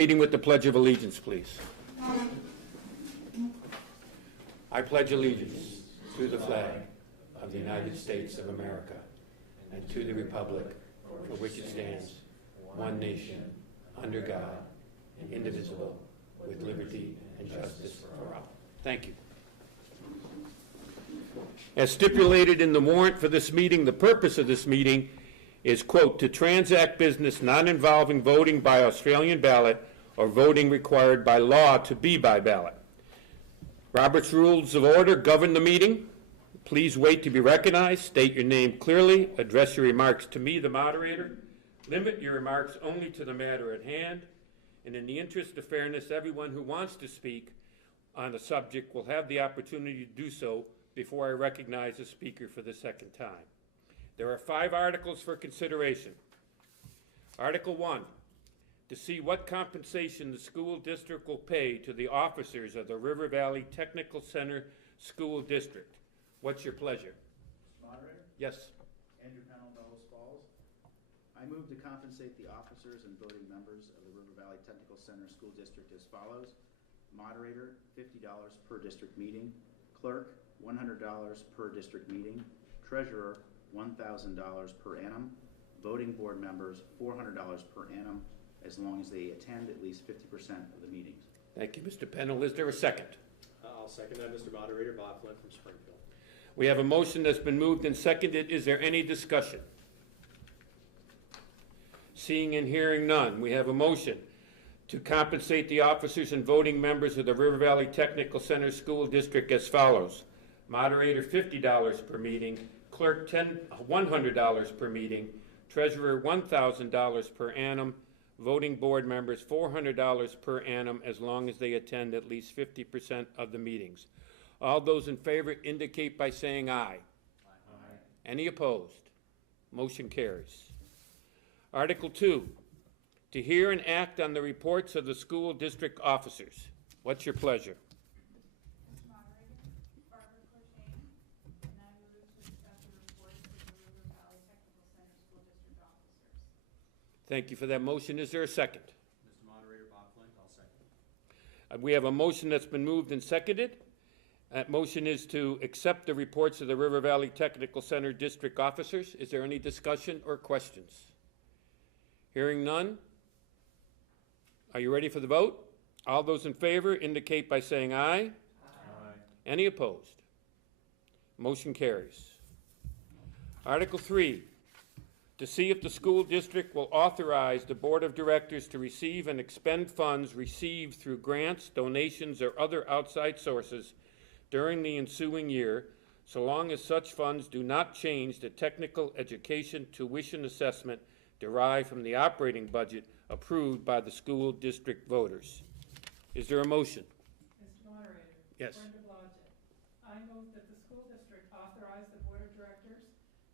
Meeting with the Pledge of Allegiance, please. I pledge allegiance to the flag of the United States of America and to the republic for which it stands, one nation, under God, indivisible, with liberty and justice for all. Thank you. As stipulated in the warrant for this meeting, the purpose of this meeting is, quote, to transact business not involving voting by Australian ballot or voting required by law to be by ballot. Robert's Rules of Order govern the meeting. Please wait to be recognized. State your name clearly. Address your remarks to me, the moderator. Limit your remarks only to the matter at hand. And in the interest of fairness, everyone who wants to speak on the subject will have the opportunity to do so before I recognize the speaker for the second time. There are 5 articles for consideration. Article 1, to see what compensation the school district will pay to the officers of the River Valley Technical Center School District. What's your pleasure? Mr. Moderator? Yes. Andrew Pennell, Bellows Falls. I move to compensate the officers and voting members of the River Valley Technical Center School District as follows. Moderator, $50 per district meeting. Clerk, $100 per district meeting. Treasurer, $1,000 per annum. Voting board members, $400 per annum, as long as they attend at least 50% of the meetings. Thank you, Mr. Pennell. Is there a second? I'll second that, Mr. Moderator. Bob Flynn from Springfield. We have a motion that's been moved and seconded. Is there any discussion? Seeing and hearing none, we have a motion to compensate the officers and voting members of the River Valley Technical Center School District as follows. Moderator, $50 per meeting. Clerk, $100 per meeting. Treasurer, $1,000 per annum. Voting board members, $400 per annum, as long as they attend at least 50% of the meetings. All those in favor indicate by saying aye. Aye. Any opposed? Motion carries. Article 2, to hear and act on the reports of the school district officers. What's your pleasure? Mr. Moderator, Barbara Cochane, and I move to accept the reports of the River Valley Technical Center School District officers. Thank you for that motion. Is there a second? Mr. Moderator, Bob Flynn, I'll second. We have a motion that's been moved and seconded. That motion is to accept the reports of the River Valley Technical Center district officers. Is there any discussion or questions? Hearing none. Are you ready for the vote? All those in favor indicate by saying aye. Aye. Any opposed? Motion carries. Article 3, to see if the school district will authorize the Board of Directors to receive and expend funds received through grants, donations, or other outside sources during the ensuing year, so long as such funds do not change the technical education tuition assessment derived from the operating budget approved by the school district voters. Is there a motion? Mr. Moderator. Yes. Brenda Blodgett. I move that the school district authorize the Board of Directors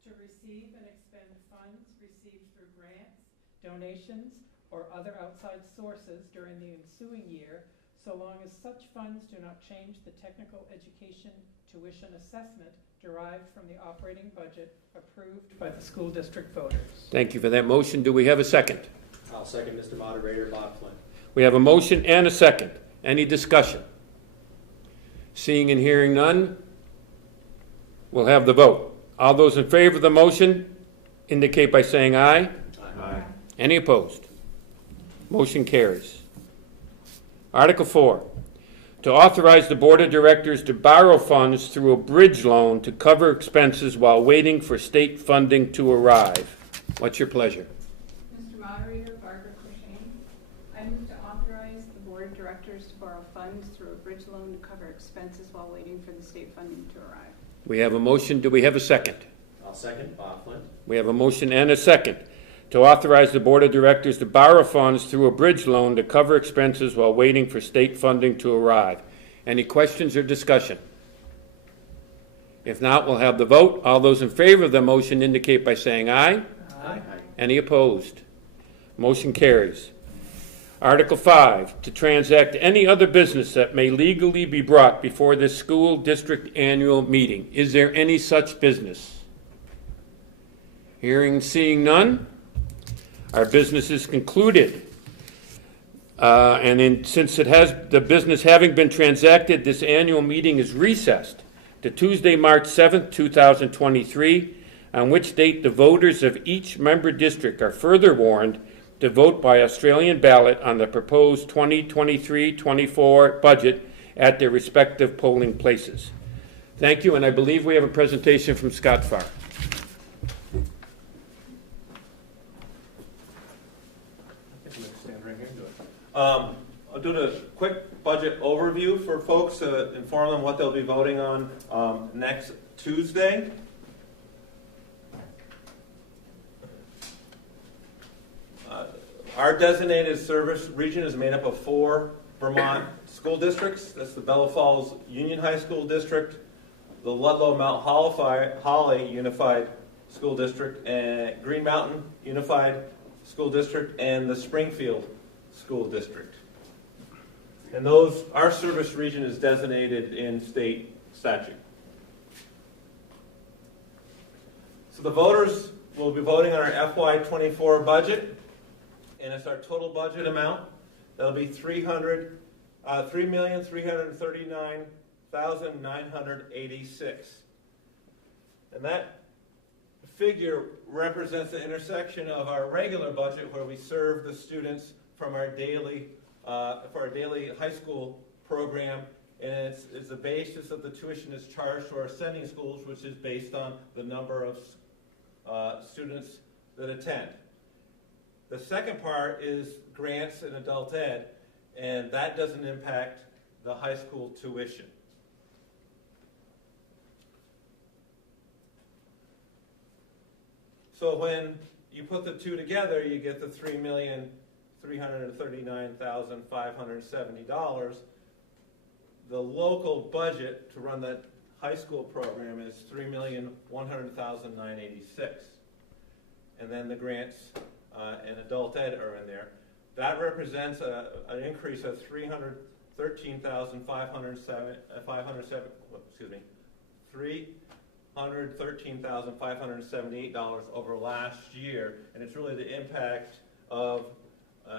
to receive and expend funds received through grants, donations, or other outside sources during the ensuing year, so long as such funds do not change the technical education tuition assessment derived from the operating budget approved by the school district voters. Thank you for that motion. Do we have a second? I'll second, Mr. Moderator. Bob Flynn. We have a motion and a second. Any discussion? Seeing and hearing none, we'll have the vote. All those in favor of the motion indicate by saying aye. Aye. Any opposed? Motion carries. Article 4, to authorize the Board of Directors to borrow funds through a bridge loan to cover expenses while waiting for state funding to arrive. What's your pleasure? Mr. Moderator, Barbara Cochane. I move to authorize the Board of Directors to borrow funds through a bridge loan to cover expenses while waiting for the state funding to arrive. We have a motion. Do we have a second? I'll second, Bob Flynn. We have a motion and a second to authorize the Board of Directors to borrow funds through a bridge loan to cover expenses while waiting for state funding to arrive. Any questions or discussion? If not, we'll have the vote. All those in favor of the motion indicate by saying aye. Aye. Any opposed? Motion carries. Article 5, to transact any other business that may legally be brought before this school district annual meeting. Is there any such business? Hearing, seeing none, our business is concluded. Since it has, the business having been transacted, this annual meeting is recessed to Tuesday, March 7th, 2023, on which date the voters of each member district are further warned to vote by Australian ballot on the proposed 2023-24 budget at their respective polling places. Thank you, and I believe we have a presentation from Scott Farr. I'll do a quick budget overview for folks to inform them what they'll be voting on next Tuesday. Our designated service region is made up of 4 Vermont school districts. That's the Bella Falls Union High School District, the Ludlow Mount Holly Unified School District, and Green Mountain Unified School District, and the Springfield School District. And our service region is designated in state statute. So the voters will be voting on our FY24 budget, and it's our total budget amount. That'll be $3,339,986. And that figure represents the intersection of our regular budget, where we serve the students from our daily high school program, and it's the basis of the tuition is charged to our sending schools, which is based on the number of students that attend. The second part is grants and adult ed, and that doesn't impact the high school tuition. So when you put the two together, you get the $3,339,570. The local budget to run that high school program is $3,100,986. And then the grants and adult ed are in there. That represents an increase of $313,578 over last year, and it's really the impact of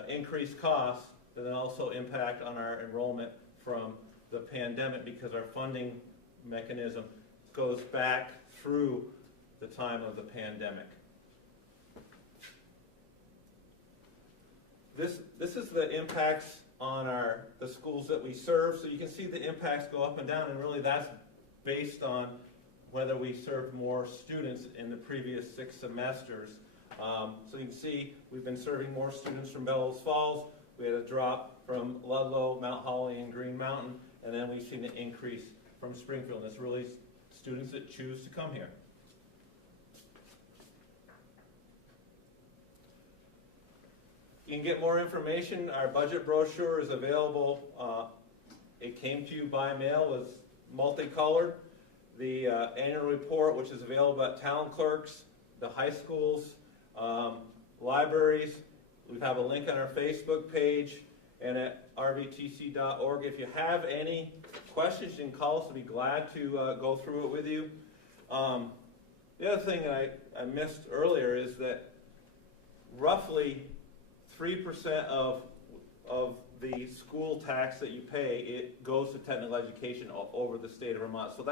increased costs that then also impact on our enrollment from the pandemic, because our funding mechanism goes back through the time of the pandemic. This is the impacts on the schools that we serve. So you can see the impacts go up and down, and really that's based on whether we served more students in the previous 6 semesters. So you can see we've been serving more students from Bellows Falls. We had a drop from Ludlow, Mount Holly, and Green Mountain, and then we've seen an increase from Springfield. And it's really students that choose to come here. You can get more information. Our budget brochure is available. It came to you by mail, was multicolored. The annual report, which is available at town clerks, the high schools, libraries. We have a link on our Facebook page and at rvtc.org. If you have any questions, you can call us. We'll be glad to go through it with you. The other thing that I missed earlier is that roughly 3% of the school tax that you pay, it goes to technical education over the state of Vermont. So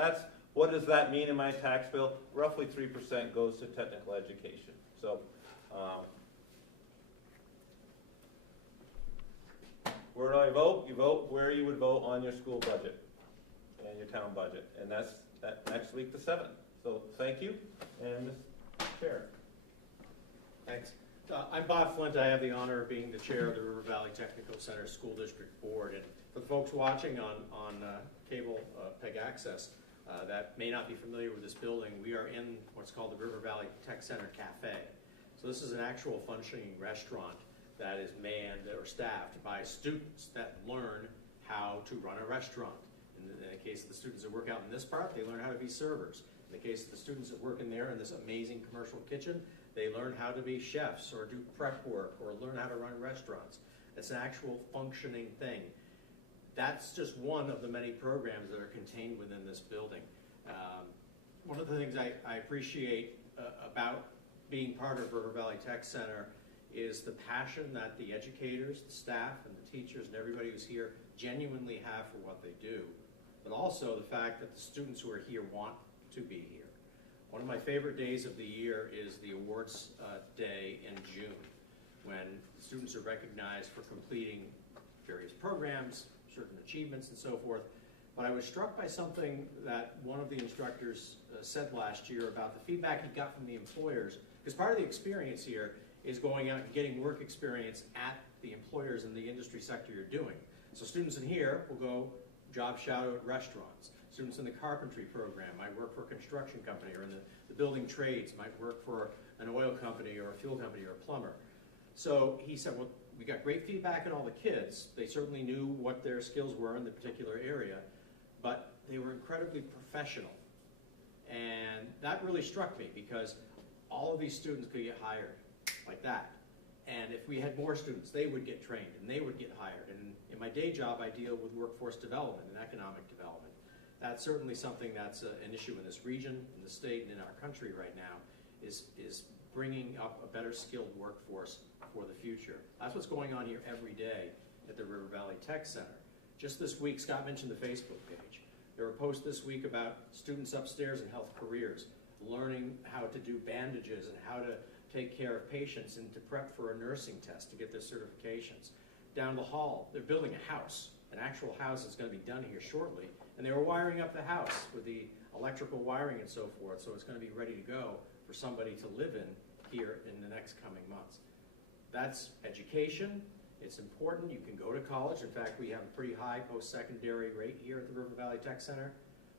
what does that mean in my tax bill? Roughly 3% goes to technical education. So where do I vote? You vote where you would vote on your school budget and your town budget. And that's next week, the 7th. So thank you. And Ms. Chair. Thanks. I'm Bob Flint. I have the honor of being the chair of the River Valley Technical Center School District Board. And for the folks watching on cable PEG access that may not be familiar with this building, we are in what's called the River Valley Tech Center Cafe. So this is an actual functioning restaurant that is manned or staffed by students that learn how to run a restaurant. In the case of the students that work out in this part, they learn how to be servers. In the case of the students that work in there in this amazing commercial kitchen, they learn how to be chefs or do prep work or learn how to run restaurants. It's an actual functioning thing. That's just one of the many programs that are contained within this building. One of the things I appreciate about being part of River Valley Tech Center is the passion that the educators, the staff, and the teachers, and everybody who's here genuinely have for what they do, but also the fact that the students who are here want to be here. One of my favorite days of the year is the awards day in June, when students are recognized for completing various programs, certain achievements, and so forth. But I was struck by something that one of the instructors said last year about the feedback he got from the employers, because part of the experience here is going out and getting work experience at the employers in the industry sector you're doing. So students in here will go job shadow at restaurants. Students in the carpentry program might work for a construction company, or in the building trades might work for an oil company or a fuel company or a plumber. So he said, well, we got great feedback on all the kids. They certainly knew what their skills were in the particular area, but they were incredibly professional. And that really struck me, because all of these students could get hired like that. And if we had more students, they would get trained and they would get hired. And in my day job, I deal with workforce development and economic development. That's certainly something that's an issue in this region, in the state, and in our country right now, is bringing up a better skilled workforce for the future. That's what's going on here every day at the River Valley Tech Center. Just this week, Scott mentioned the Facebook page. There were posts this week about students upstairs in health careers learning how to do bandages and how to take care of patients and to prep for a nursing test to get their certifications. Down the hall, they're building a house. An actual house is going to be done here shortly, and they were wiring up the house with the electrical wiring and so forth, so it's going to be ready to go for somebody to live in here in the next coming months. That's education. It's important. You can go to college. In fact, we have a pretty high post-secondary rate here at the River Valley Tech Center,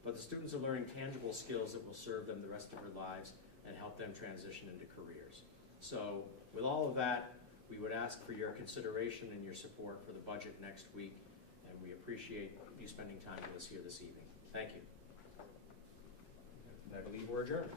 but the students are learning tangible skills that will serve them the rest of their lives and help them transition into careers. So with all of that, we would ask for your consideration and your support for the budget next week, and we appreciate you spending time with us here this evening. Thank you. I believe we're adjourned.